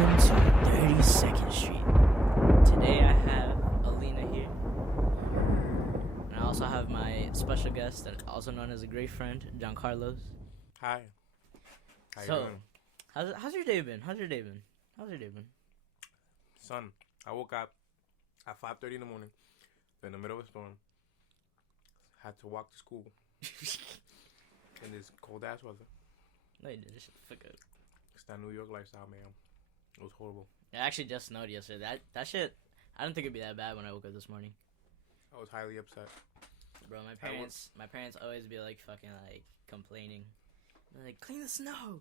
Welcome to 32nd Street. Today I have Alina here. And I also have my special guest, and also known as a great friend, Jeancarlos. Hi. How So, you doing? How's your day been? Son, I woke up at 5:30 in the morning, in the middle of a storm. Had to walk to school in this cold ass weather. No, you didn't. Shut the fuck up. It's that New York lifestyle, man. It was horrible. It actually just snowed yesterday. That shit, I didn't think it'd be that bad when I woke up this morning. I was highly upset. Bro, my parents always be like fucking like complaining. They're like, clean the snow.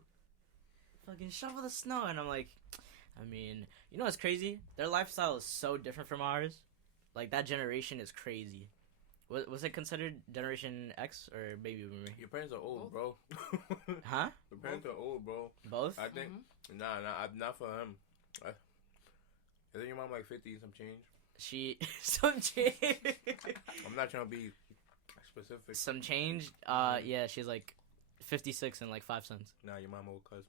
Fucking shovel the snow. And I'm like, I mean, you know what's crazy? Their lifestyle is so different from ours. Like, that generation is crazy. Was it considered Generation X or Baby Boomer? Your parents are old, bro. Huh? Your parents are old, bro. Both? I think, not for them. Isn't your mom like 50 and some change? Some change. I'm not trying to be specific. Some change? Yeah, she's like 56 and like 5 cents. Nah, your mom old, cuz.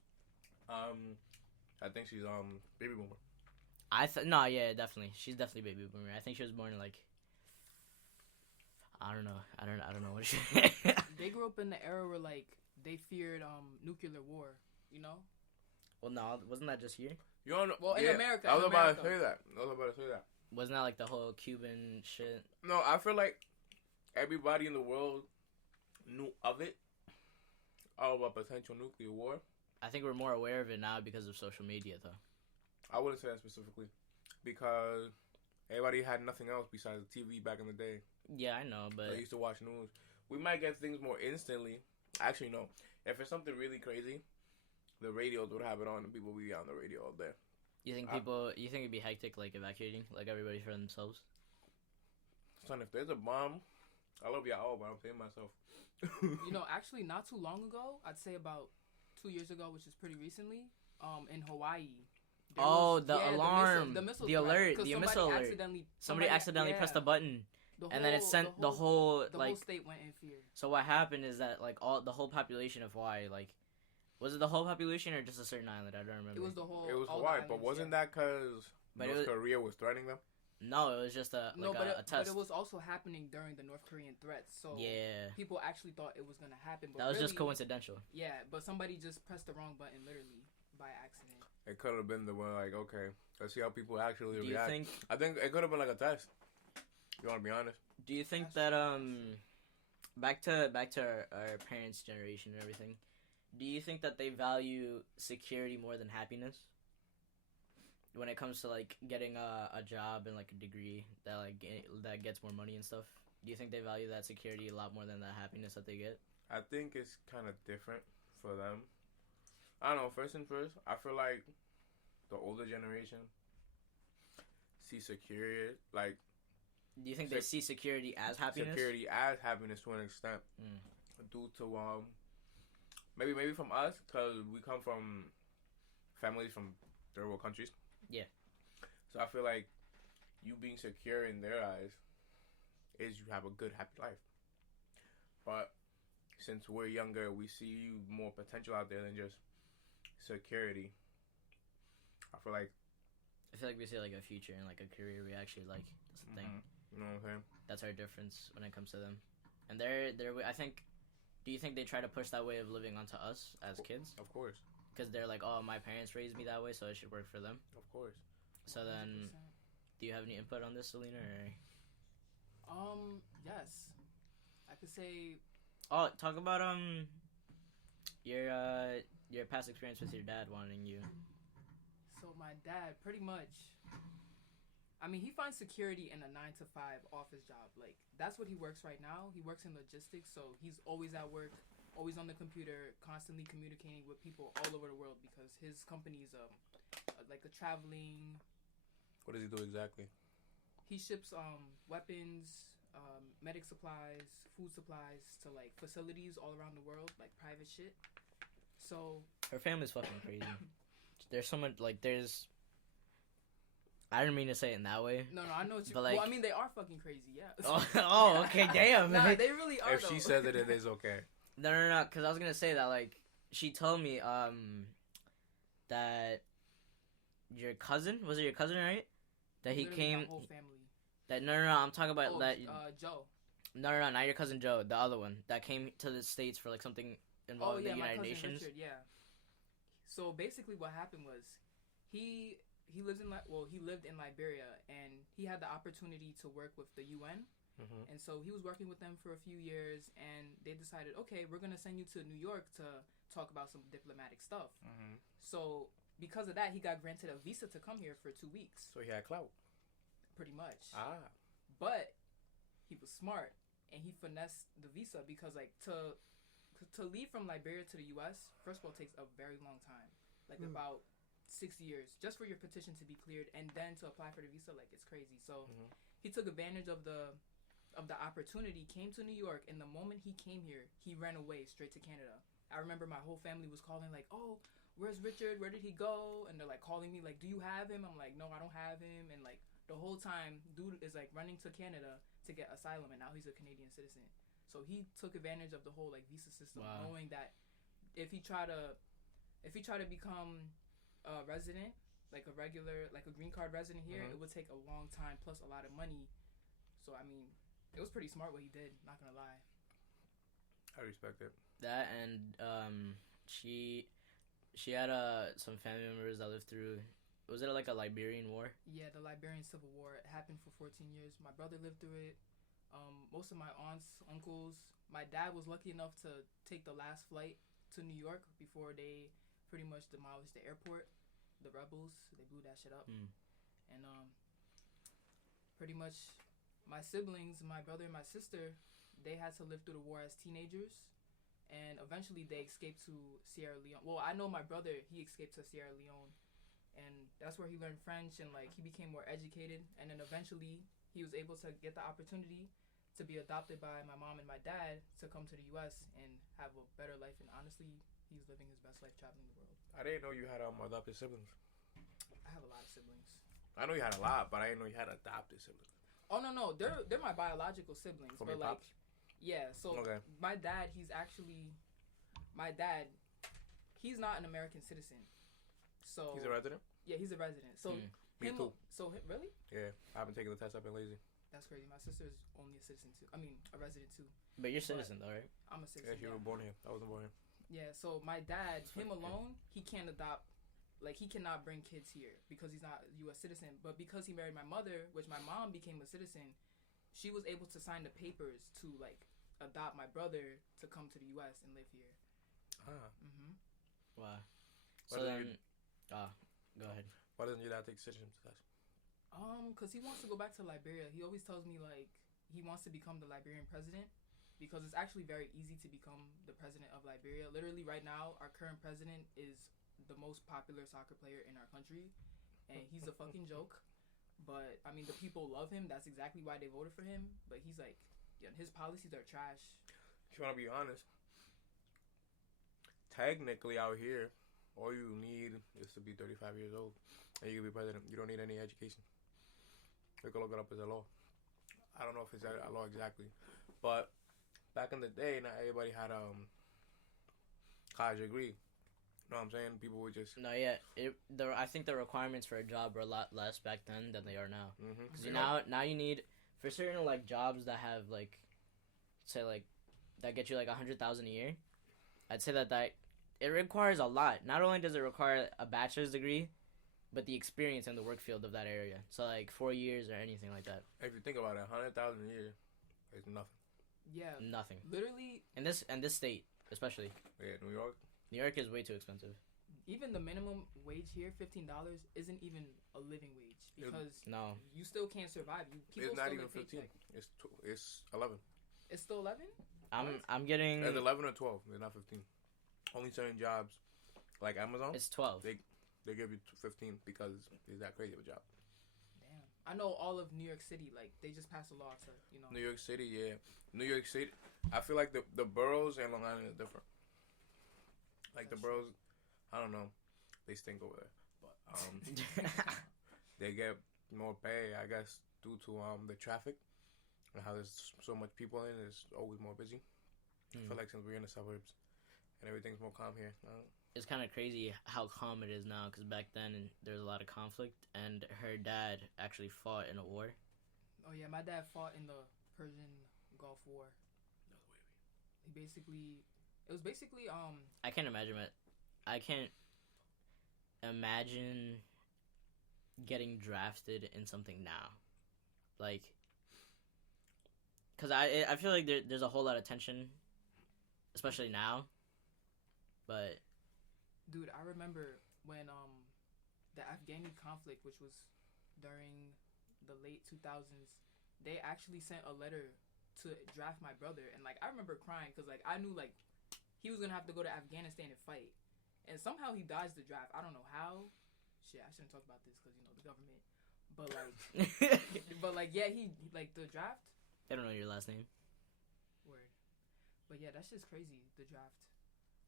I think she's, baby boomer. No, yeah, definitely. She's definitely Baby Boomer. I think she was born in like, I don't know what she. They grew up in the era where like they feared nuclear war, you know? Well, no, wasn't that just here? You don't know? Well, in America. I was in about America. to say that. Wasn't that like the whole Cuban shit? No, I feel like everybody in the world knew of it, of a potential nuclear war. I think we're more aware of it now because of social media, though. I wouldn't say that specifically, because everybody had nothing else besides the TV back in the day. Yeah, I know, but They used to watch news. We might get things more instantly. Actually, no. If it's something really crazy, the radios would have it on, and people would be on the radio all day. you think it'd be hectic, like evacuating, like everybody for themselves? Son, if there's a bomb, I love y'all all, but I'm saying myself. You know, actually, not too long ago, I'd say about 2 years ago, which is pretty recently, in Hawaii. Alarm, the missile the alert, 'cause the missile alert. Somebody accidentally pressed the button, and then it sent the whole state went in fear. So what happened is that like the whole population of Hawaii, like, was it the whole population or just a certain island? I don't remember. It was the whole. It was all the Hawaii, islands, but wasn't yeah. that because North Korea was threatening them? No, it was just a test. But it was also happening during the North Korean threats. So yeah, people actually thought it was gonna happen. But that was really, just coincidental. Yeah, but somebody just pressed the wrong button, literally by accident. It could have been the one like, okay, let's see how people actually Do you react. think? I think it could have been like a test. You want to be honest? Do you think that back to our parents' generation and everything? Do you think that they value security more than happiness? When it comes to like getting a job and like a degree that that gets more money and stuff, do you think they value that security a lot more than the happiness that they get? I think it's kind of different for them. I don't know. First, I feel like the older generation see security like. Do you think they see security as happiness? Security as happiness to an extent, due to maybe from us, because we come from families from third world countries. Yeah. So I feel like you being secure in their eyes is you have a good, happy life. But since we're younger, we see more potential out there than just security. I feel like we see like a future and like a career we actually like. That's the thing. You know what I'm saying? That's our difference when it comes to them. And they're I think. Do you think they try to push that way of living onto us as kids? Of course. Because they're like, oh, my parents raised me that way, so it should work for them. Of course. So then, 100%. Do you have any input on this, Selena? Or? Yes, I could say. Oh, talk about your past experience with your dad wanting you. So my dad, pretty much. I mean, he finds security in a 9-to-5 office job. Like, that's what he works right now. He works in logistics, so he's always at work, always on the computer, constantly communicating with people all over the world because his company is like a traveling. What does he do exactly? He ships weapons, medic supplies, food supplies to like facilities all around the world, like private shit. So her family's fucking crazy. There's so much there's. I didn't mean to say it in that way. No, I know what you. But well, I mean, they are fucking crazy, yeah. Oh, okay, damn. Nah, they really are. If she says it is okay. No, because I was gonna say that she told me that your cousin? Was it your cousin, right? That he Literally came. My whole family. That no, I'm talking about that. Joe. No, not your cousin Joe. The other one that came to the States for like something involving the United my cousin Nations. Richard. Yeah. So basically, what happened was, he lived in Liberia, and he had the opportunity to work with the UN. Mm-hmm. And so he was working with them for a few years, and they decided, okay, we're gonna send you to New York to talk about some diplomatic stuff. Mm-hmm. So because of that, he got granted a visa to come here for 2 weeks. So he had clout. Pretty much. But he was smart, and he finessed the visa because, like, to leave from Liberia to the U.S., first of all, takes a very long time, like about 6 years, just for your petition to be cleared, and then to apply for the visa, like, it's crazy. So he took advantage of the opportunity, came to New York, and the moment he came here, he ran away straight to Canada. I remember my whole family was calling, like, oh, where's Richard? Where did he go? And they're, like, calling me, like, do you have him? I'm like, no, I don't have him. And, like, the whole time, dude is, like, running to Canada to get asylum, and now he's a Canadian citizen. So he took advantage of the whole, like, visa system, knowing that if he try to become a resident, like a regular, like a green card resident here, it would take a long time plus a lot of money. So, I mean, it was pretty smart what he did, not gonna lie. I respect it. That, and she had some family members that lived through. Was it like a Liberian war? Yeah, the Liberian Civil War. It happened for 14 years. My brother lived through it. Most of my aunts, uncles. My dad was lucky enough to take the last flight to New York before they pretty much demolished the airport. The rebels, they blew that shit up. And pretty much my siblings, my brother and my sister, they had to live through the war as teenagers. And eventually they escaped to Sierra Leone. Well, I know my brother, he escaped to Sierra Leone. And that's where he learned French, and, like, he became more educated. And then eventually he was able to get the opportunity to be adopted by my mom and my dad to come to the U.S. and have a better life. And honestly, he's living his best life traveling the world. I didn't know you had adopted siblings. I have a lot of siblings. I know you had a lot, but I didn't know you had adopted siblings. Oh, no. They're my biological siblings. From but, your like, pops? Yeah, so my dad, he's not an American citizen. So he's a resident? Yeah, he's a resident. So Me too. So really? Yeah, I haven't taken the test. I've been lazy. That's crazy. My sister's only a citizen too. I mean, a resident too. But you're citizen though, right? I'm a citizen. Yeah, you were born here. I wasn't born here. Yeah, so my dad, him alone, he can't adopt. Like, he cannot bring kids here because he's not a U.S. citizen. But because he married my mother, which my mom became a citizen, she was able to sign the papers to, like, adopt my brother to come to the U.S. and live here. Wow. So then, go ahead. Why doesn't your dad take citizenship test? Because he wants to go back to Liberia. He always tells me, like, he wants to become the Liberian president because it's actually very easy to become the president of Liberia. Literally, right now, our current president is the most popular soccer player in our country, and he's a fucking joke. But, I mean, the people love him. That's exactly why they voted for him. But he's like, yeah, his policies are trash. If you want to be honest, technically out here, all you need is to be 35 years old, and you can be president. You don't need any education. You can look it up as a law. I don't know if it's a law exactly, but back in the day, not everybody had college degree. You know what I'm saying? People would just... No, yeah. I think the requirements for a job were a lot less back then than they are now. Because now you need, for certain, like, jobs that have, like, say, like, that get you, like, $100,000 a year, I'd say that it requires a lot. Not only does it require a bachelor's degree, but the experience in the work field of that area. So, like, 4 years or anything like that. If you think about it, $100,000 a year is nothing. Yeah. Nothing. Literally. In this state, especially. Yeah, New York. New York is way too expensive. Even the minimum wage here, $15, isn't even a living wage because you still can't survive. It's not even 15. It's 11. It's still 11. I'm getting. It's 11 or 12. It's not 15. Only certain jobs, like Amazon. It's 12. They give you 15 because it's that crazy of a job. Damn. I know all of New York City. Like, they just passed a law to New York City, yeah. New York City. I feel like the boroughs and Long Island are different. Like, the boroughs, I don't know, they stink over there, but they get more pay, I guess, due to the traffic and how there's so much people in it. It's always more busy. I feel like since we're in the suburbs, and everything's more calm here. It's kind of crazy how calm it is now, because back then there was a lot of conflict, and her dad actually fought in a war. Oh yeah, my dad fought in the Persian Gulf War. He basically, it was basically I can't imagine it. I can't imagine getting drafted in something now, like, because I feel like there's a whole lot of tension, especially now, but. Dude, I remember when the Afghani conflict, which was during the late 2000s, they actually sent a letter to draft my brother, and like I remember crying because like I knew like he was gonna have to go to Afghanistan and fight, and somehow he dodged the draft. I don't know how. Shit, I shouldn't talk about this because the government. But like, yeah, he like the draft. I don't know your last name. Word, but yeah, that's just crazy. The draft.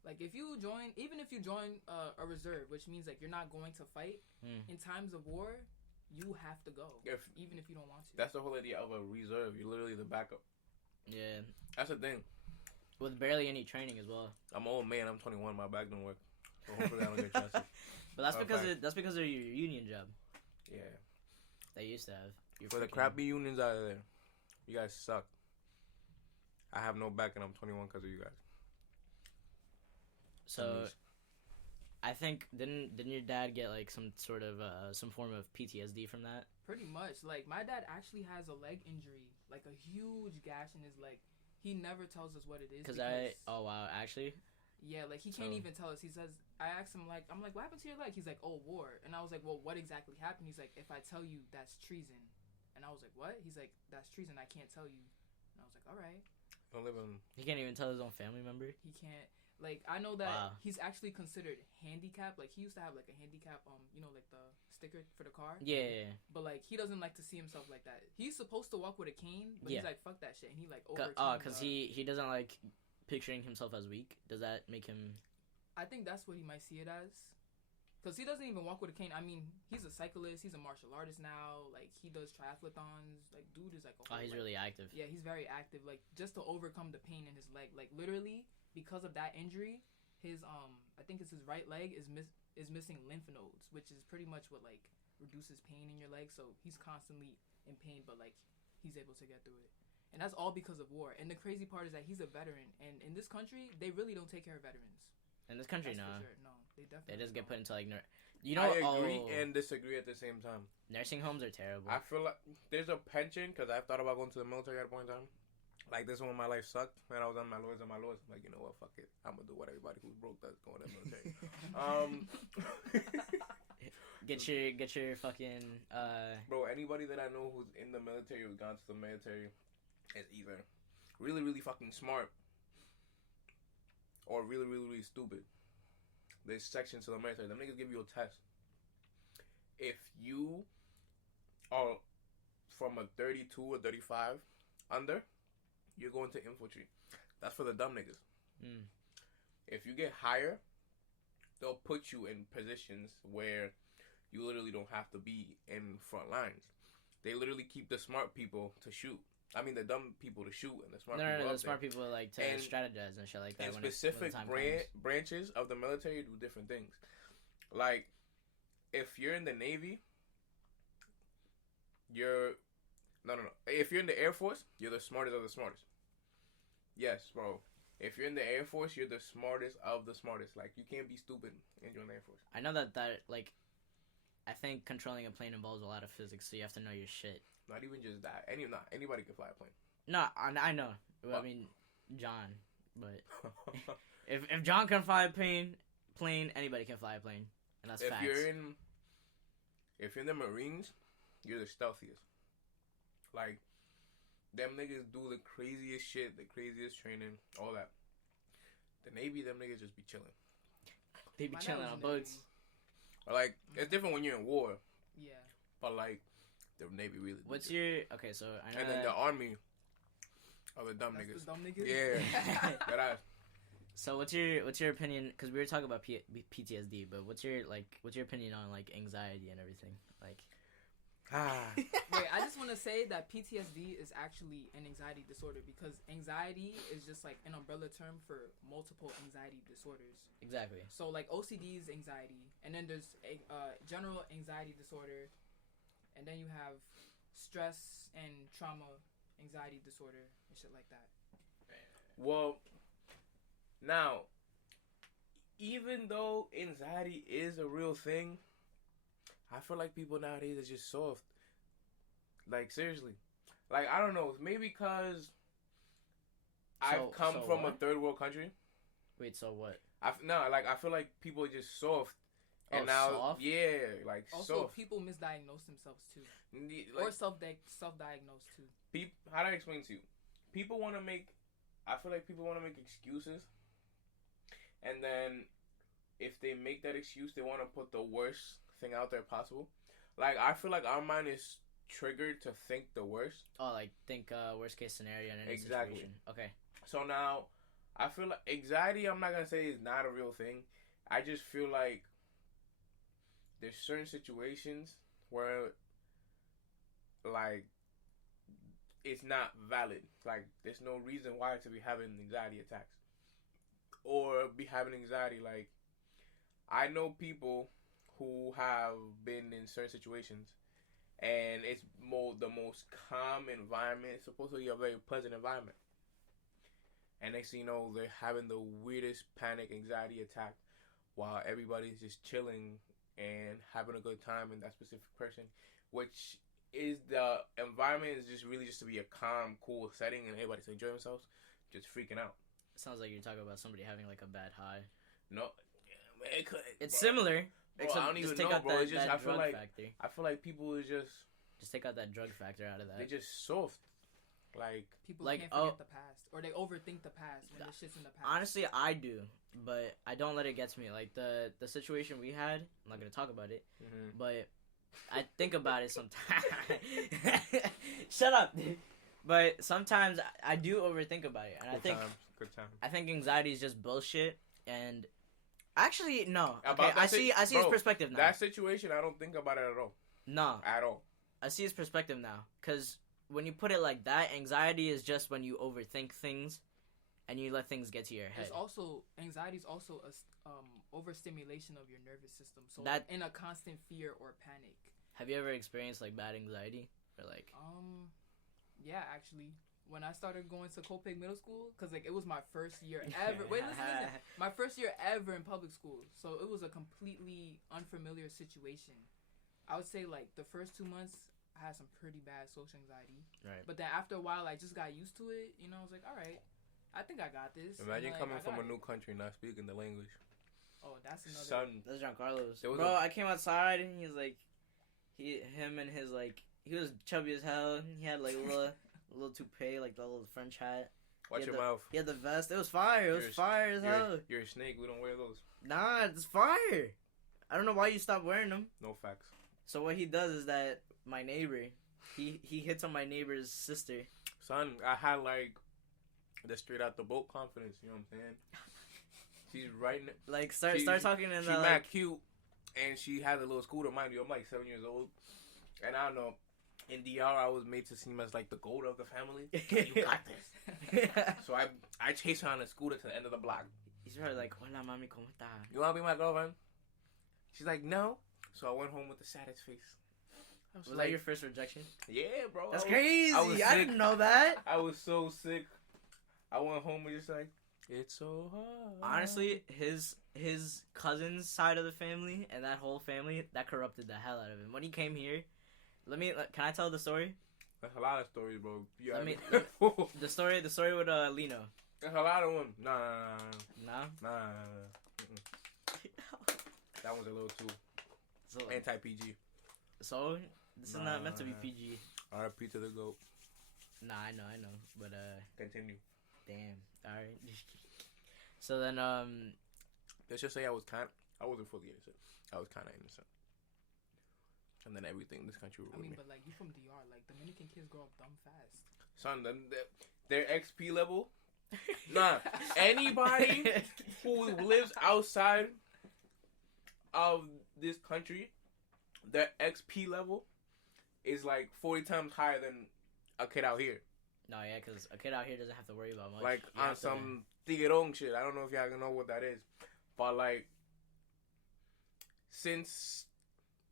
Like, if you join, even if you join a reserve, which means, like, you're not going to fight, in times of war, you have to go, even if you don't want to. That's the whole idea of a reserve. You're literally the backup. Yeah. That's the thing. With barely any training as well. I'm an old man. I'm 21. My back don't work. So hopefully I don't get chances. But that's because of your union job. Yeah. They used to have. For the crappy unions out there, you guys suck. I have no back and I'm 21 because of you guys. So, I think didn't your dad get like some sort of some form of PTSD from that? Pretty much. Like my dad actually has a leg injury, like a huge gash in his leg. He never tells us what it is. Oh wow, actually. Yeah, like he can't even tell us. He says, I asked him like, I'm like, what happened to your leg? He's like, oh, war. And I was like, well, what exactly happened? He's like, if I tell you, that's treason. And I was like, what? He's like, that's treason. I can't tell you. And I was like, all right. Don't live in. He can't even tell his own family member. He can't. Like, I know that he's actually considered handicapped. Like, he used to have, like, a handicap, like the sticker for the car. Yeah. But, like, he doesn't like to see himself like that. He's supposed to walk with a cane, but he's like, fuck that shit. And he, like, because he doesn't like picturing himself as weak. Does that make him... I think that's what he might see it as. Because he doesn't even walk with a cane. I mean, he's a cyclist. He's a martial artist now. Like, he does triathlons. Like, dude is, like, he's really active. Yeah, he's very active. Like, just to overcome the pain in his leg. Like, literally... Because of that injury, his I think it's his right leg is missing lymph nodes, which is pretty much what like reduces pain in your leg. So he's constantly in pain, but like he's able to get through it, and that's all because of war. And the crazy part is that he's a veteran, and in this country, they really don't take care of veterans. In this country, no, sure. No, they definitely. They just get put into like I agree and disagree at the same time. Nursing homes are terrible. I feel like there's a pension because I've thought about going to the military at a point in time. Like, this one, my life sucked, and I was on my lowest. I'm like, you know what, fuck it. I'm going to do what everybody who's broke does, go in the military. Get your fucking... Bro, anybody that I know who's in the military or gone to the military is either really, really fucking smart or really, really, really stupid. There's sections to the military. Them niggas give you a test. If you are from a 32 or 35 under... You're going to infantry. That's for the dumb niggas. If you get higher, they'll put you in positions where you literally don't have to be in front lines. They literally keep the smart people to shoot. I mean, the dumb people to shoot, and the smart people the smart people like to strategize and shit like that. And specific branches of the military do different things. Like, if you're in the Navy, you're... No. If you're in the Air Force, you're the smartest of the smartest. Yes, bro. If you're in the Air Force, you're the smartest of the smartest. Like, you can't be stupid and you're in the Air Force. I know that like, I think controlling a plane involves a lot of physics, so you have to know your shit. Not even just that. Anybody can fly a plane. No, I know. Well, I mean, John. But if John can fly a plane, anybody can fly a plane. And that's facts. If you're in the Marines, you're the stealthiest. Like, them niggas do the craziest shit, the craziest training, all that. The Navy, them niggas just be chilling. They be chilling on boats. Like, it's different when you're in war. Yeah. But, like, the Navy really... What's your... Okay, so I know and then the Army are the dumb niggas. The dumb niggas? Yeah. That So what's your opinion? Because we were talking about PTSD, but what's your opinion on like anxiety and everything? Like, Wait, I just want to say that PTSD is actually an anxiety disorder because anxiety is just like an umbrella term for multiple anxiety disorders. Exactly. So like OCD is anxiety, and then there's general anxiety disorder, and then you have stress and trauma anxiety disorder and shit like that. Well, now, even though anxiety is a real thing, I feel like people nowadays are just soft. Like, seriously. Like, I don't know. Maybe because I've come from what? a third world country. Wait, so what? I feel like people are just soft. And Oh, now, soft? yeah, like, Also, soft. people misdiagnose themselves too, Like, or self-diagnose too. how do I explain to you? People want to make... I feel like people want to make excuses. And then, if they make that excuse, they want to put the worst thing out there possible. Like, I feel like our mind is triggered to think the worst. Oh, like think worst case scenario in any Exactly. situation. Okay. So now, I feel like anxiety, I'm not going to say is not a real thing. I just feel like there's certain situations where, like, it's not valid. Like, there's no reason why to be having anxiety attacks. Or be having anxiety. Like, I know people who have been in certain situations, and it's the most calm environment. It's supposed to be a very pleasant environment. And next thing you know, they're having the weirdest panic anxiety attack while everybody's just chilling and having a good time in that specific person, which is the environment is just really just to be a calm, cool setting and everybody's enjoying themselves, just freaking out. Sounds like you're talking about somebody having like a bad high. No, it could. It's similar. Bro, Except I don't just even take know, out bro. that, It's just that I feel drug like factor. I feel like people is Just take out that drug factor out of that. they're just soft. Like People Like, can't forget the past, or they overthink the past when the shit's in the past. Honestly, I do, but I don't let it get to me. Like the situation we had, I'm not gonna talk about it, but I think about it sometimes. Shut up, dude. But sometimes I do overthink about it, and good times. I think anxiety is just bullshit. And actually, no. Okay, About I that see his bro, perspective now. That situation, I don't think about it at all. No, At all. I see his perspective now. Because when you put it like that, anxiety is just when you overthink things and you let things get to your head. It's also anxiety is also a overstimulation of your nervous system. So That- in a constant fear or panic. Have you ever experienced like bad anxiety or like? Yeah, actually, when I started going to Copic Middle School, cause like it was my first year ever. Wait, listen. My first year ever in public school, so it was a completely unfamiliar situation. I would say like the first 2 months, I had some pretty bad social anxiety. Right. But then after a while, I just got used to it. You know, I was like, all right, I think I got this. Imagine And, like, coming I from got a new country not speaking the language. Oh, that's another. Son, That's Jeancarlos. There was Bro, a- I came outside and he was like, him and his like, he was chubby as hell. He had like a little toupee, like the little French hat. watch He had your mouth. He had the vest. It was fire. It was fire as hell. You're a snake. We don't wear those. Nah, it's fire. I don't know why you stopped wearing them. No facts. So what he does is that my neighbor, he hits on my neighbor's sister. Son, I had like the straight out the boat confidence. You know what I'm saying? She's right. Like start talking in She the mad like, cute, and she has a little scooter. Mind you, I'm like 7 years old, and I don't know. In DR, I was made to seem as like the goat of the family. You got this. So I chased her on a scooter to the end of the block. He's probably like, "Hola, mami, cómo está?" You wanna be my girlfriend? She's like, no. So I went home with the saddest face. Was that your first rejection? Yeah, bro. That's crazy. I was I didn't know that. I was so sick. I went home and just like, it's so hard. Honestly, his cousin's side of the family and that whole family that corrupted the hell out of him. When he came here, can I tell the story? That's a lot of stories, bro. You Let me- careful. The story with Lino. There's a lot of them. Nah. Nah. That one's a little too So, anti-PG. so this is not meant to be PG. RP to the GOAT. Nah, I know. But Continue. damn. All right. So then Let's just say I wasn't fully innocent. I was kind of innocent. And then everything in this country I ruined mean, me. but like you from DR, like Dominican kids grow up dumb fast. Son, their XP level. Nah, anybody who lives outside of this country, their XP level is like 40 times higher than a kid out here. No, yeah, because a kid out here doesn't have to worry about much. Like You on have to- some tiguerón shit. I don't know if y'all know what that is, but like since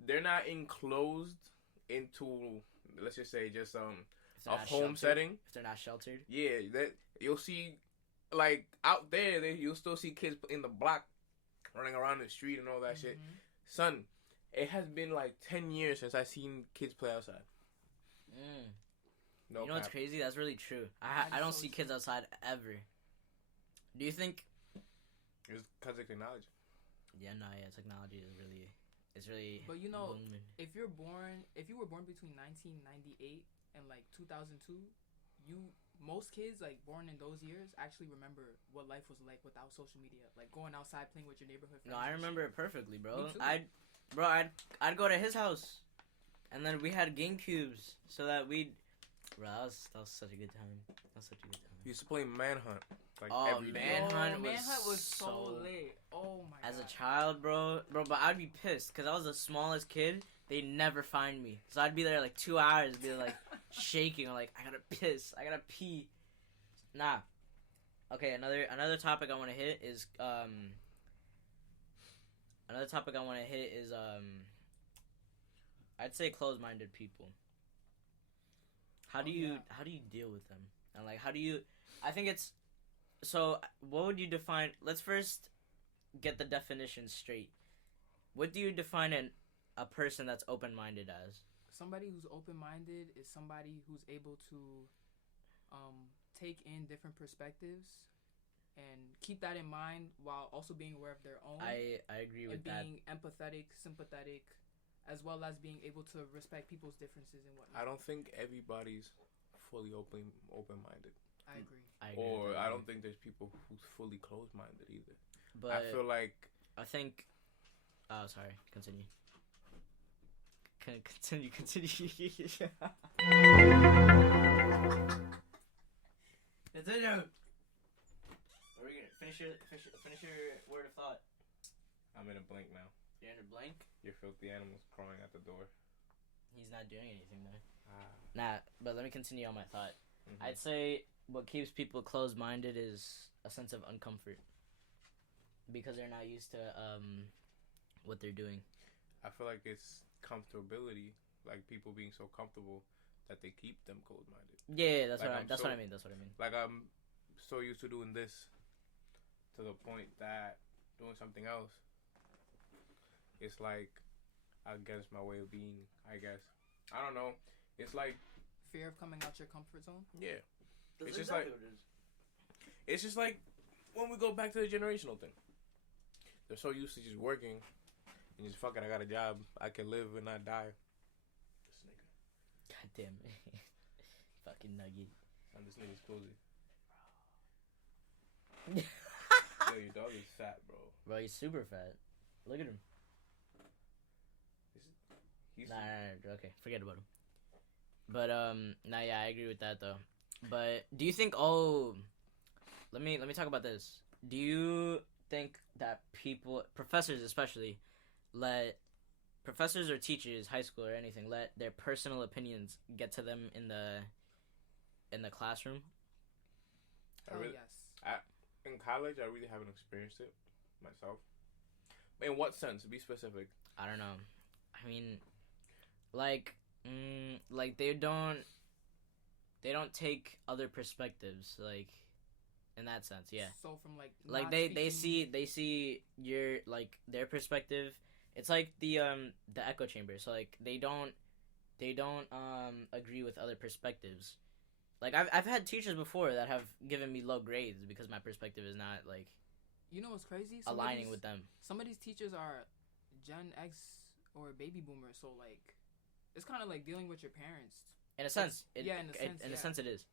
they're not enclosed into, let's just say, just if they're a not home sheltered- setting. If they're not sheltered. Yeah, that you'll see, like out there, you'll still see kids in the block running around the street and all that shit. Son, it has been like 10 years since I seen kids play outside. No, you know what's crazy? That's really true. I don't see kids outside ever. Do you think? It's because of technology. Yeah, no, yeah. Technology is really, it's really. But you know, booming. if you were born between 1998 and like 2002, most kids like born in those years actually remember what life was like without social media, like going outside playing with your neighborhood friends. No, I remember it perfectly, bro. Me too. I'd go to his house, and then we had GameCubes, so that we'd. Bro, that was such a good time. That was such a good time. We used to play Manhunt. Like Oh, every day. Manhunt. Manhunt was so so lit. Oh my god. As a child, bro, but I'd be pissed because I was the smallest kid. They'd never find me, so I'd be there like 2 hours, be like shaking. I'm like, I gotta piss, I gotta pee. Nah. Okay, another topic I want to hit is I'd say closed-minded people. How do you deal with them? And like, how do you? I think it's. So, what would you define? Let's first get the definition straight. What do you define a person that's open-minded as? Somebody who's open-minded is somebody who's able to take in different perspectives and keep that in mind while also being aware of their own. I agree with that. And being empathetic, sympathetic, as well as being able to respect people's differences and whatnot. I don't think everybody's fully open-minded. I agree. Or I don't think there's people who's fully closed-minded either. But I feel like I think. Oh, sorry. Continue. Continue. Continue. Are we gonna finish your word of thought? I'm in a blank now. You're in a blank. Your filthy animals crawling at the door. He's not doing anything though. Nah, but let me continue on my thought. Mm-hmm. I'd say what keeps people closed-minded is a sense of uncomfort because they're not used to what they're doing. I feel like it's comfortability, like people being so comfortable that they keep them closed-minded. Yeah, that's like what I mean. That's what I mean. Like I'm so used to doing this to the point that doing something else, it's like against my way of being, I guess. I don't know. It's like Fear of coming out your comfort zone? Yeah. That's It's just exactly like- what it is. It's just like when we go back to the generational thing. They're so used to just working and just fuck it, I got a job. I can live and not die. This nigga. God damn it. Fucking nugget. And this nigga's cozy. Yo, your dog is fat, bro. Bro, he's super fat. Look at him. He's Nah, okay, forget about him. But nah, yeah, I agree with that though. But do you think? Oh, let me talk about this. Do you think that people, professors especially, professors or teachers, high school or anything, let their personal opinions get to them in the classroom? I really- yes. in college, I really haven't experienced it myself. In what sense? Be specific. I don't know. I mean, like they don't take other perspectives, like in that sense, yeah. So from like They see your like their perspective. It's like the echo chamber. So like they don't agree with other perspectives. Like I've had teachers before that have given me low grades because my perspective is not like You know what's crazy? aligning with them. Some of these teachers are Gen X or baby boomers, so like it's kind of like dealing with your parents. In a sense, in a sense it is.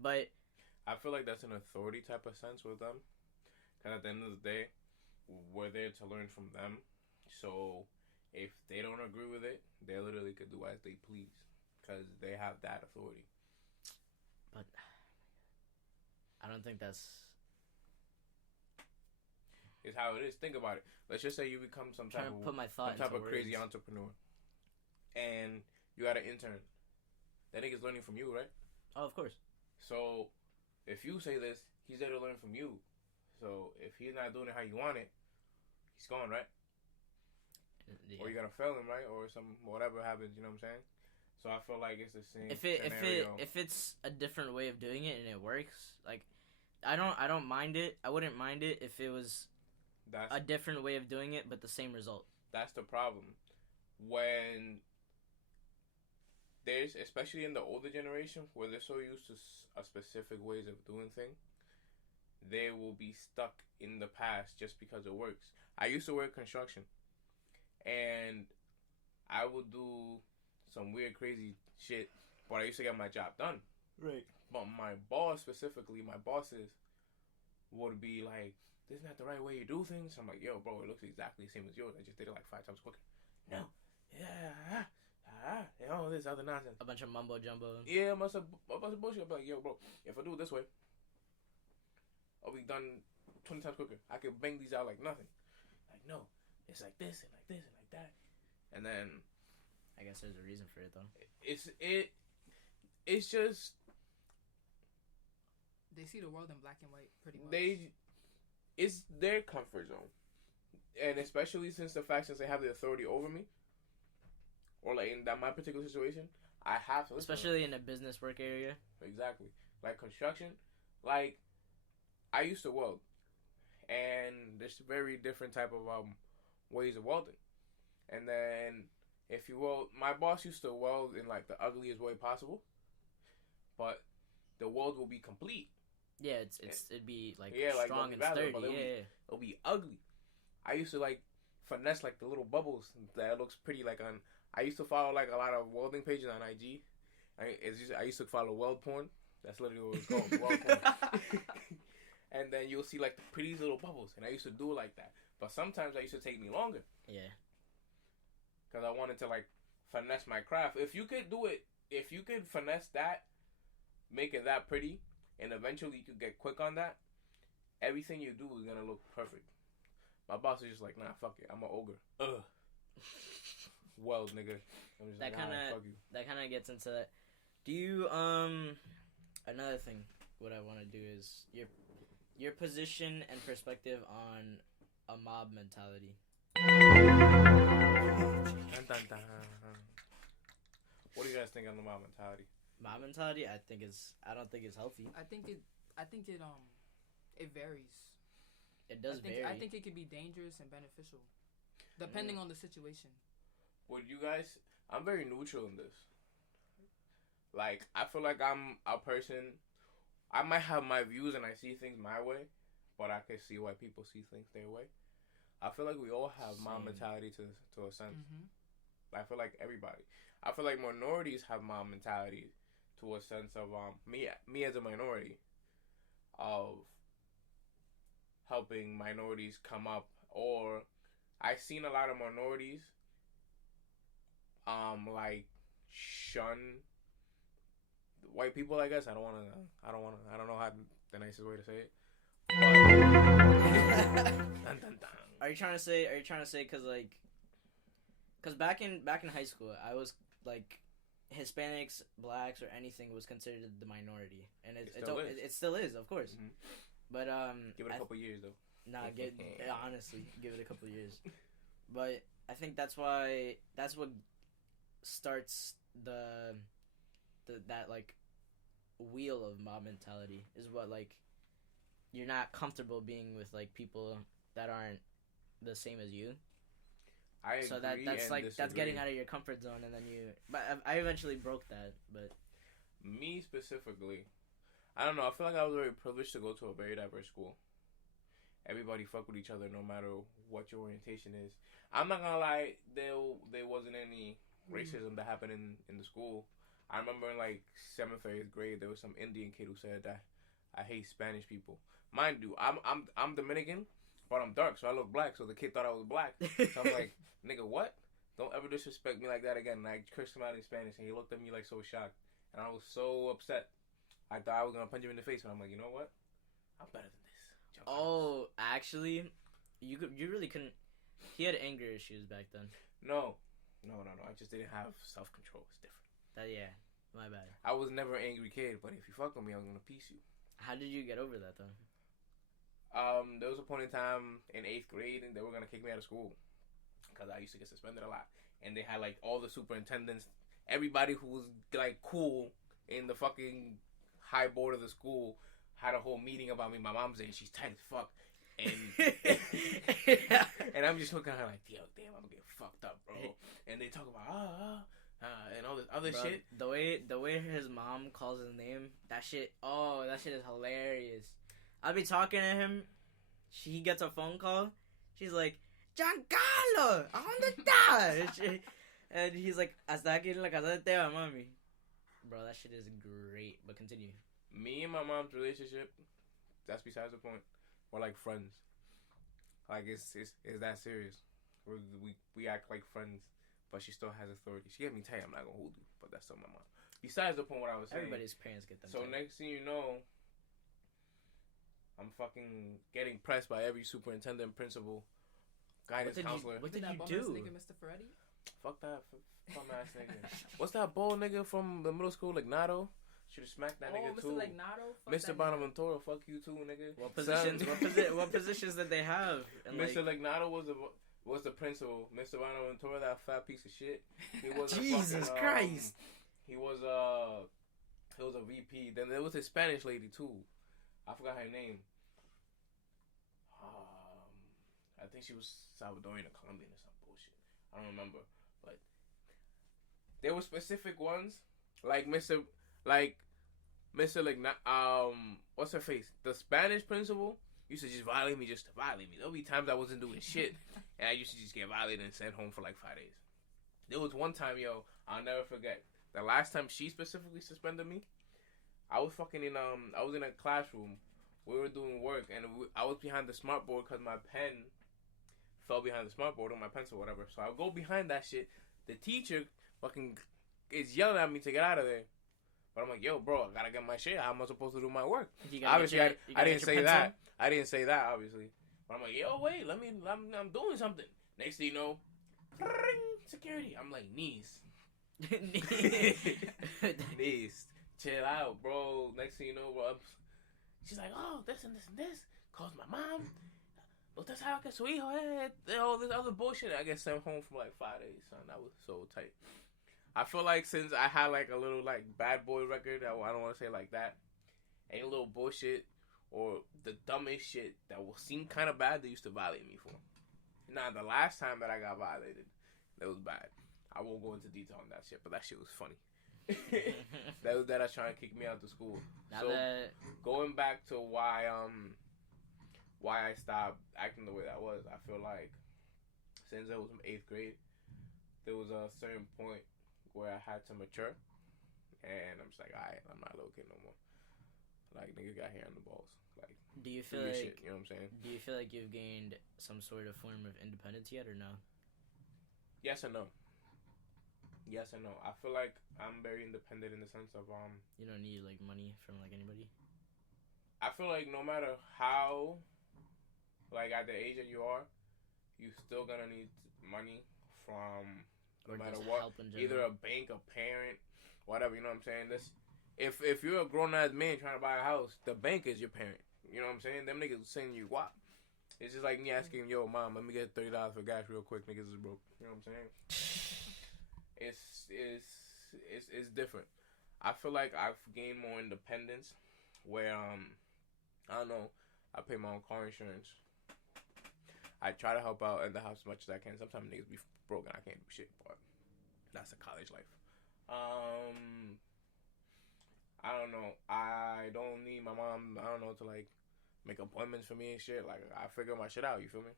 But I feel like that's an authority type of sense with them. Because at the end of the day, we're there to learn from them. So if they don't agree with it, they literally could do as they please. Because they have that authority. But I don't think that's... It's how it is. Think about it. Let's just say you become some type trying to put my thought of into crazy words. entrepreneur. And you got an intern. That nigga's learning from you, right? Oh, of course. So if you say this, he's there to learn from you. So if he's not doing it how you want it, he's gone, right? Yeah. Or you're gonna fail him, right? Or some whatever happens, you know what I'm saying? So I feel like it's the same scenario. If it's a different way of doing it and it works, like I don't mind it. I wouldn't mind it if it was a different way of doing it but the same result. That's the problem. When there's, especially in the older generation, where they're so used to a specific ways of doing things, they will be stuck in the past just because it works. I used to work construction, and I would do some weird, crazy shit, but I used to get my job done. Right. But my boss, specifically, my bosses, would be like, "This is not the right way you do things." I'm like, "Yo, bro, it looks exactly the same as yours. I just did it like 5 times quicker." No. Yeah. All this other nonsense. A bunch of mumbo jumbo. Yeah, a bunch of bullshit. I'll be like, "Yo, bro, if I do it this way, I'll be done 20 times quicker. I can bang these out like nothing." Like, no, it's like this and like this and like that. And then I guess there's a reason for it though. It's just they see the world in black and white pretty much. It's their comfort zone, and especially since they have the authority over me, or like in my particular situation, I have to listen. Especially in a business work area. Exactly, like construction. Like I used to weld, and there's very different type of ways of welding. And then if you weld, my boss used to weld in like the ugliest way possible, but the weld will be complete. Yeah, it'd be like like strong and sturdy. It'll be ugly. I used to like finesse like the little bubbles that looks pretty like on. I used to follow like a lot of welding pages on IG. I used to follow weld porn. That's literally what it's called, weld porn. And then you'll see like the prettiest little bubbles, and I used to do it like that. But sometimes I used to take me longer. Yeah. Because I wanted to like finesse my craft. If you could do it, if you could finesse that, make it that pretty, and eventually you could get quick on that, everything you do is gonna look perfect. My boss is just like, "Nah, fuck it, I'm an ogre." Ugh. Weld, nigga. I'm just that kind of gets into that. Do you another thing? What I want to do is your position and perspective on a mob mentality. What do you guys think on the mob mentality? Mob mentality, I don't think it's healthy. I think it varies. It does vary. I think it could be dangerous and beneficial, depending on the situation. Would you guys? I'm very neutral in this. Like, I feel like I'm a person. I might have my views and I see things my way, but I can see why people see things their way. I feel like we all have mob mentality to a sense. Mm-hmm. I feel like everybody. I feel like minorities have mob mentality to a sense of me as a minority, of helping minorities come up. Or I've seen a lot of minorities like shun white people. I guess I don't know how the nicest way to say it. But, Are you trying to say because back in high school I was like Hispanics, blacks, or anything was considered the minority, and it still is, of course. Mm-hmm. But give it a couple years though. Nah, honestly, give it a couple years. But I think that's what starts that like wheel of mob mentality, is what like you're not comfortable being with like people that aren't the same as you. I agree, so that's like disagree. That's getting out of your comfort zone, and then but I eventually broke that. But me specifically, I don't know. I feel like I was very privileged to go to a very diverse school. Everybody fuck with each other no matter what your orientation is. I'm not gonna lie, there wasn't any racism that happened in the school. I remember in like 7th or 8th grade, there was some Indian kid who said that I hate Spanish people. Mind you, I'm Dominican, but I'm dark, so I look black. So the kid thought I was black. So I'm like, nigga, what? Don't ever disrespect me like that again. And I cursed him out in Spanish, and he looked at me like so shocked, and I was so upset. I thought I was gonna punch him in the face, but I'm like, you know what? I'm better than this. Jeancarlos. Oh, actually, you really couldn't. He had anger issues back then. No, No. I just didn't have self-control. It's different. Yeah, my bad. I was never an angry kid, but if you fuck with me, I'm gonna piece you. How did you get over that though? There was a point in time in 8th grade, and they were gonna kick me out of school because I used to get suspended a lot. And they had like all the superintendents, everybody who was like cool in the fucking high board of the school had a whole meeting about me. My mom's there, and she's tight as fuck. And and I'm just looking at her like, yo, damn, I'm gonna get fucked up, bro. And they talk about and all this other shit. The way his mom calls his name, that shit is hilarious. I'll be talking to him. He gets a phone call. She's like, Jeancarlos, ¿a dónde estás? And he's like, hasta aquí en la casa de Teba, mami. Bro, that shit is great. But continue. Me and my mom's relationship, that's besides the point. We're like friends. Like it's that serious. We act like friends, but she still has authority. She gave me tight. I'm not gonna hold you, but that's still my mom. Besides the point, what I was saying. Everybody's parents get them. So tight. next thing you know, I'm fucking getting pressed by every superintendent, principal, guidance counselor. What did you bum do? ass nigga, Mr. Ferretti? Fuck that bum ass nigga. What's that bald nigga from the middle school, like Nato? Should have smacked that nigga Mr. too. Legnado? Mr. Bonaventura, fuck you too, nigga. What positions? What positions did they have? And Mr. Legnado was the principal. Mr. Bonaventura, that fat piece of shit. He was Jesus Christ. He was a VP. Then there was a Spanish lady too. I forgot her name. I think she was Salvadorian or Colombian or some bullshit. I don't remember, but there were specific ones like Mr. What's her face? The Spanish principal used to just violate me just to violate me. There'll be times I wasn't doing shit, and I used to just get violated and sent home for like 5 days. There was one time, I'll never forget. The last time she specifically suspended me, I was in a classroom. We were doing work, and I was behind the smart board because my pen fell behind the smart board or my pencil, whatever. So I go behind that shit. The teacher fucking is yelling at me to get out of there. But I'm like, yo, bro, I gotta get my shit. How am I supposed to do my work? Obviously, I didn't say that. I didn't say that, obviously. But I'm like, yo, wait, I'm doing something. Next thing you know, security. I'm like, knees. Knees. Chill out, bro. Next thing you know, bro, she's like, oh, this and this and this. Calls my mom. But that's how I get su hijo, all this other bullshit. I get sent home for like 5 days, son. That was so tight. I feel like since I had like a little like bad boy record, I don't want to say like that. Any little bullshit or the dumbest shit that will seem kind of bad, they used to violate me for. Now, the last time that I got violated, that was bad. I won't go into detail on that shit, but that shit was funny. That was trying to kick me out of school. Going back to why I stopped acting the way that I was, I feel like since I was in 8th grade, there was a certain point where I had to mature, and I'm just like, alright, I'm not a little kid no more. Like, nigga got hair on the balls. Like, do you feel like shit, you know what I'm saying? Do you feel like you've gained some sort of form of independence yet, or no? Yes and no. Yes and no. I feel like I'm very independent in the sense of you don't need like money from like anybody. I feel like no matter how, like at the age that you are, you still gonna need money from no matter what. Either a bank, a parent, whatever. You know what I'm saying? If you're a grown ass man trying to buy a house, the bank is your parent. You know what I'm saying? Them niggas sending you guap. It's just like me asking, yo, mom, let me get $30 for gas real quick. Niggas is broke. You know what I'm saying? It's different. I feel like I've gained more independence where I don't know, I pay my own car insurance. I try to help out in the house as much as I can. Sometimes niggas be broke and I can't do shit, but that's the college life. I don't know. I don't need my mom, I don't know, to like make appointments for me and shit. Like, I figure my shit out, you feel me?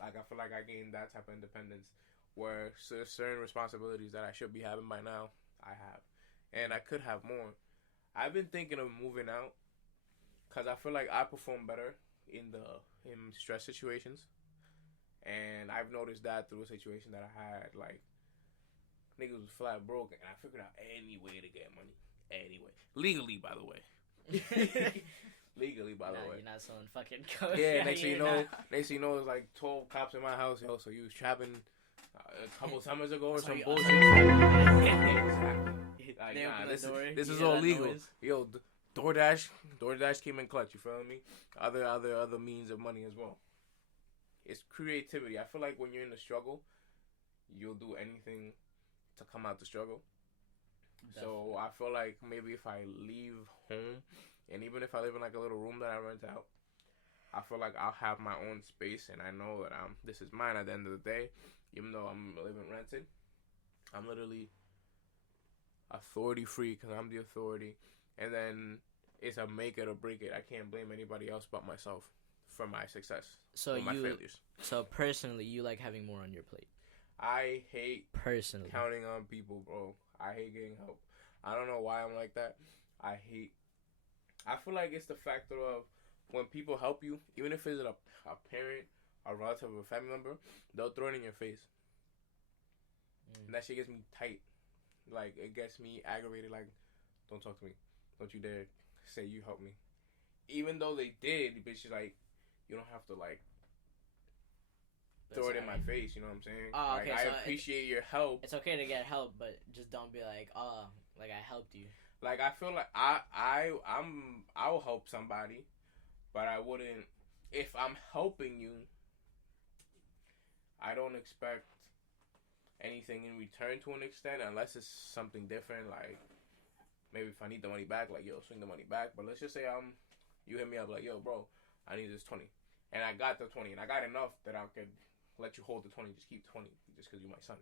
Like, I feel like I gained that type of independence where certain responsibilities that I should be having by now, I have. And I could have more. I've been thinking of moving out because I feel like I perform better in stress situations. And I've noticed that through a situation that I had, like, niggas was flat broke, and I figured out any way to get money. Anyway. Legally, by the way. Legally, by the way. You're not selling fucking coke. Yeah, next thing you know, it's like 12 cops in my house, yo, so you was trapping a couple summers ago or So some you- bullshit. Like, They nah, open the door, this you is hear all that legal. noise. Yo, DoorDash came in clutch. You feel me? Other means of money as well. It's creativity. I feel like when you're in the struggle, you'll do anything to come out the struggle. So I feel like maybe if I leave home, and even if I live in like a little room that I rent out, I feel like I'll have my own space, and I know that this is mine at the end of the day. Even though I'm living rented, I'm literally authority free because I'm the authority. And then it's a make it or break it. I can't blame anybody else but myself for my success. So or my failures. So personally, you like having more on your plate. I hate Personally, counting on people, bro. I hate getting help. I don't know why I'm like that. I feel like it's the factor of when people help you, even if it's a parent, a relative, or a family member, they'll throw it in your face. And that shit gets me tight. Like, it gets me aggravated. Like, don't talk to me. Don't you dare say you helped me. Even though they did, but she's like, you don't have to, like, throw it in my face. You know what I'm saying? Oh, okay, like, I so appreciate your help. it's okay to get help, but just don't be like, oh, like I helped you. Like, I feel like I'll help somebody, but I wouldn't. If I'm helping you, I don't expect anything in return to an extent, unless it's something different. Like, maybe if I need the money back, like, yo, swing the money back. But let's just say you hit me up like, yo, bro, I need this 20, and I got the 20, and I got enough that I could let you hold the 20. Just keep 20, just because you're my son.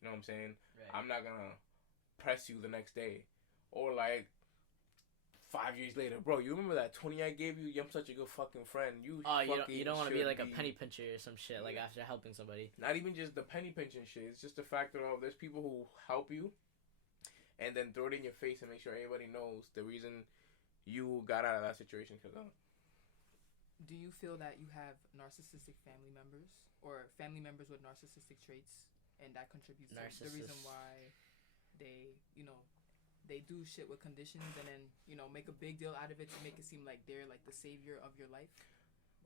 You know what I'm saying? Right. I'm not gonna press you the next day, or like 5 years later, bro. You remember that 20 I gave you? I'm such a good fucking friend. You don't want to be should like a penny pincher or some shit. Like after helping somebody. Not even just the penny pinching shit. It's just the factor of there's people who help you, and then throw it in your face and make sure everybody knows the reason you got out of that situation. Cause Do you feel that you have narcissistic family members or family members with narcissistic traits, and that contributes to the reason why they, they do shit with conditions and then, make a big deal out of it to make it seem like they're like the savior of your life?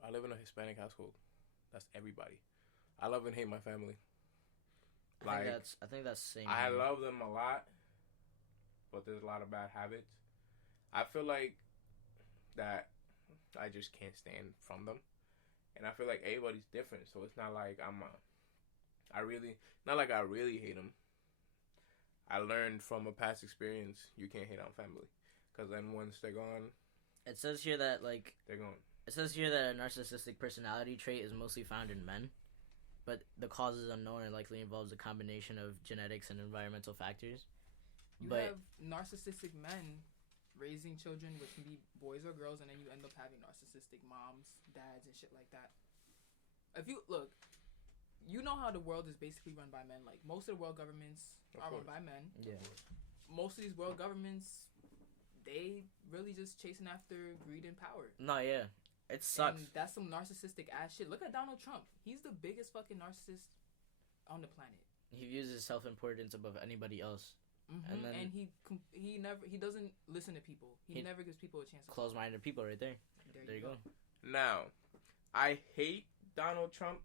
I live in a Hispanic household. That's everybody. I love and hate my family. I think that's same. I love them a lot, but there's a lot of bad habits. I feel like that I just can't stand from them, and I feel like everybody's different. So it's not like I really hate them. I learned from a past experience you can't hate on family, because then once they're gone, it says here that they're gone. It says here that a narcissistic personality trait is mostly found in men, but the cause is unknown and likely involves a combination of genetics and environmental factors. You have narcissistic men raising children, which can be boys or girls, and then you end up having narcissistic moms, dads, and shit like that. If you look, you know how the world is basically run by men. Like, most of the world governments are run by men. Yeah. Most of these world governments, they really just chasing after greed and power. No, yeah. It sucks. And that's some narcissistic ass shit. Look at Donald Trump. He's the biggest fucking narcissist on the planet. He views his self-importance above anybody else. Mm-hmm. And then he doesn't listen to people. He never gives people a chance to close-minded people right there. There you go. Now, I hate Donald Trump,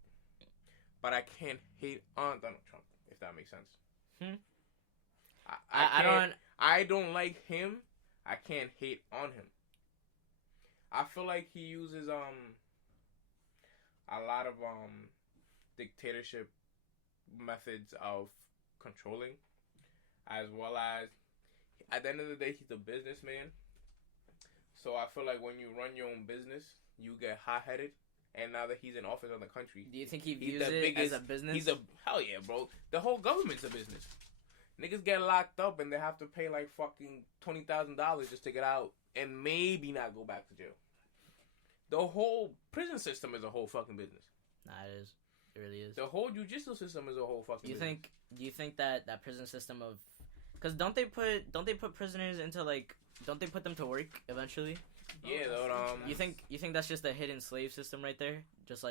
but I can't hate on Donald Trump, if that makes sense. I don't like him. I can't hate on him. I feel like he uses a lot of dictatorship methods of controlling, as well as at the end of the day, he's a businessman. So I feel like when you run your own business, you get hot-headed. And now that he's in office of the country, do you think he views it as a business? Hell yeah, bro. The whole government's a business. Niggas get locked up and they have to pay like fucking $20,000 just to get out and maybe not go back to jail. The whole prison system is a whole fucking business. Nah, it is. It really is. The whole judicial system is a whole fucking business. Do you think that prison system of, because don't they put prisoners into don't they put them to work eventually? Yeah, You think that's just a hidden slave system right there? Just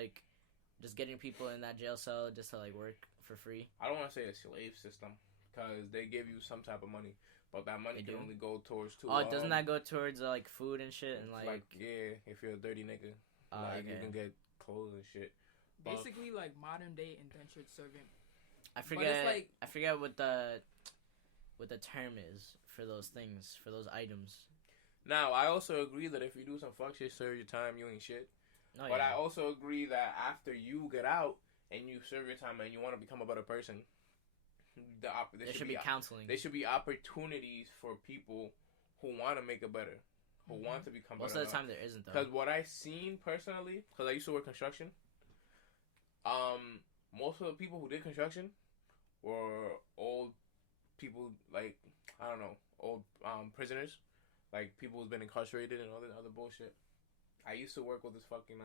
getting people in that jail cell just to work for free? I don't want to say a slave system because they give you some type of money, but that money can only go towards doesn't that go towards food and shit and if you're a dirty nigga, you can get clothes and shit. Basically, modern day indentured servant I But forget. it's like, I forget what the term is for those things, for those items. Now, I also agree that if you do some fuck shit, serve your time, you ain't shit. Oh, But yeah. I also agree that after you get out and you serve your time and you want to become a better person, there should be counseling. there should be opportunities for people who want to make it better, who want to become Most better. of the time, there isn't though. Because what I've seen personally, because I used to work construction, most of the people who did construction were old people, like, I don't know, old prisoners, like people who's been incarcerated and all this other bullshit. I used to work with this fucking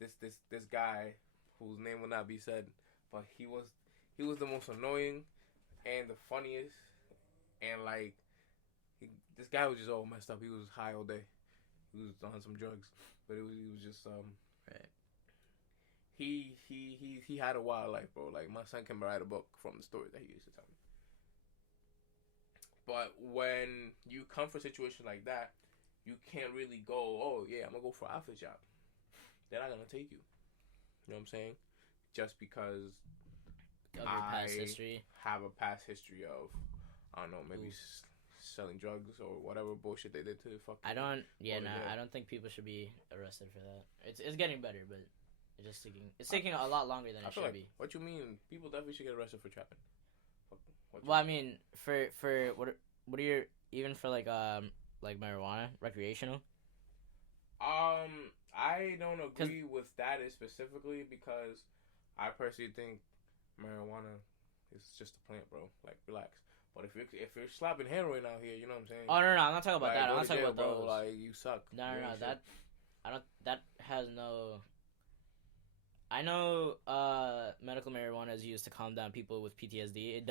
this guy whose name will not be said, but he was the most annoying and the funniest, and like this guy was just all messed up. He was high all day. He was on some drugs, but he was just right. He had a wild life, bro. Like, my son can write a book from the story that he used to tell me. But when you come for a situation like that, you can't really go, oh yeah, I'm gonna go for an office job. They're not gonna take you. You know what I'm saying? Just because Of your past history. have a past history of, I don't know, maybe selling drugs or whatever bullshit they did to fucking. I don't think people should be arrested for that. It's getting better, but it's taking a lot longer than it should be. What you mean? People definitely should get arrested for trapping. Well, I mean, for what are your, even for like marijuana, recreational? I don't agree with that specifically because I personally think marijuana is just a plant, bro. Like, relax. But if you're slapping heroin out here, you know what I'm saying? Oh no, I'm not talking about that. I'm not talking about bro. those. Like, you suck. No, that has no. I know medical marijuana is used to calm down people with PTSD. It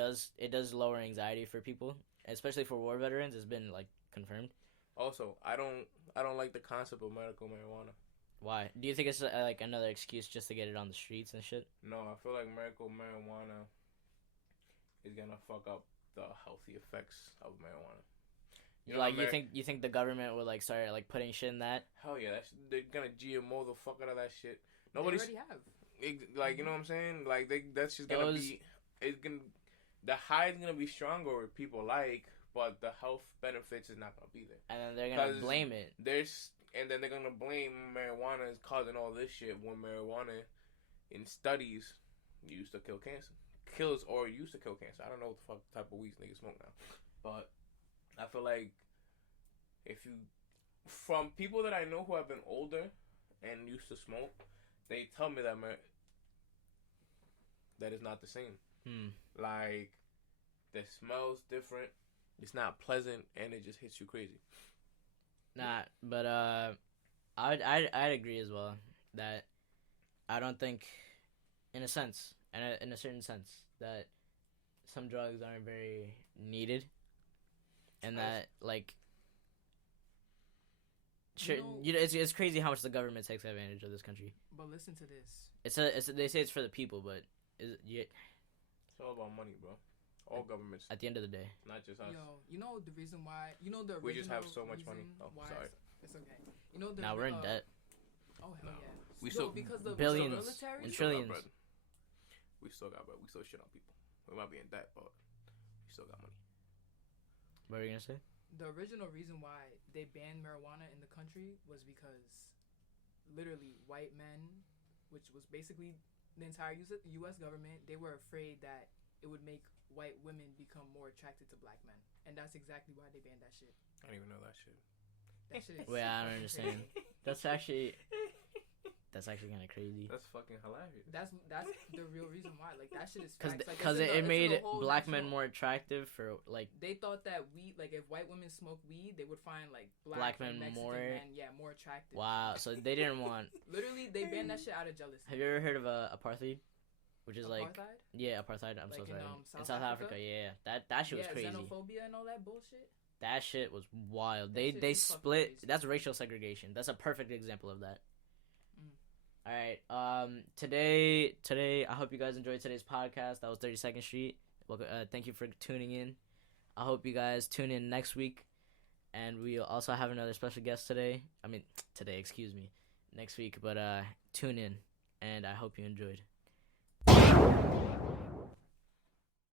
does lower anxiety for people, especially for war veterans. It's been like confirmed. Also, I don't like the concept of medical marijuana. Why? Do you think it's like another excuse just to get it on the streets and shit? No, I feel like medical marijuana is gonna fuck up the healthy effects of marijuana. You think the government would like start like putting shit in that? Hell yeah, they're gonna GMO the fuck out of that shit. They already have. Like, you know what I'm saying? Like, that's just gonna be. The high is gonna be stronger with people like, but the health benefits is not gonna be there. And then they're gonna blame it. And then they're gonna blame marijuana is causing all this shit when marijuana, in studies, used to kill cancer. Used to kill cancer. I don't know what the fuck type of weeds niggas smoke now, but I feel like from people that I know who have been older and used to smoke, they tell me that it's not the same. Like, the smell's different. It's not pleasant, and it just hits you crazy. Nah, but I'd agree as well that I don't think, in a sense, and in a certain sense, that some drugs aren't very needed, and that like. Sure, it's crazy how much the government takes advantage of this country. But listen to this. They say it's for the people, but it's all about money, bro. All governments. At the end of the day, not just us. Yo, you know the reason why? You know the original. We just have so much money. Oh, sorry. It's okay. You know the. Now we're in debt. Oh hell yeah. We still because the billions military and trillions. We still got bread. We still shit on people. We might be in debt, but we still got money. What are you gonna say? The original reason why they banned marijuana in the country was because literally white men, which was basically the entire U.S. government, they were afraid that it would make white women become more attracted to black men. And that's exactly why they banned that shit. I don't even know that shit. That shit is wait, I don't understand. That's actually kind of crazy. That's fucking hilarious. That's the real reason why. Like, that shit is because it made black men more attractive for like. They thought that weed, like if white women smoke weed, they would find like black men Mexican more men, more attractive. Wow, so they didn't want. Literally, they banned that shit out of jealousy. Have you ever heard of apartheid? Which is apartheid? Apartheid. I'm so sorry. In South Africa, yeah. That shit was crazy. Xenophobia and all that bullshit. That shit was wild. They split. That's racial segregation. That's a perfect example of that. All right. Today, I hope you guys enjoyed today's podcast. That was 32nd Street. Welcome. Thank you for tuning in. I hope you guys tune in next week, and we'll also have another special guest today. Excuse me, next week. But tune in, and I hope you enjoyed.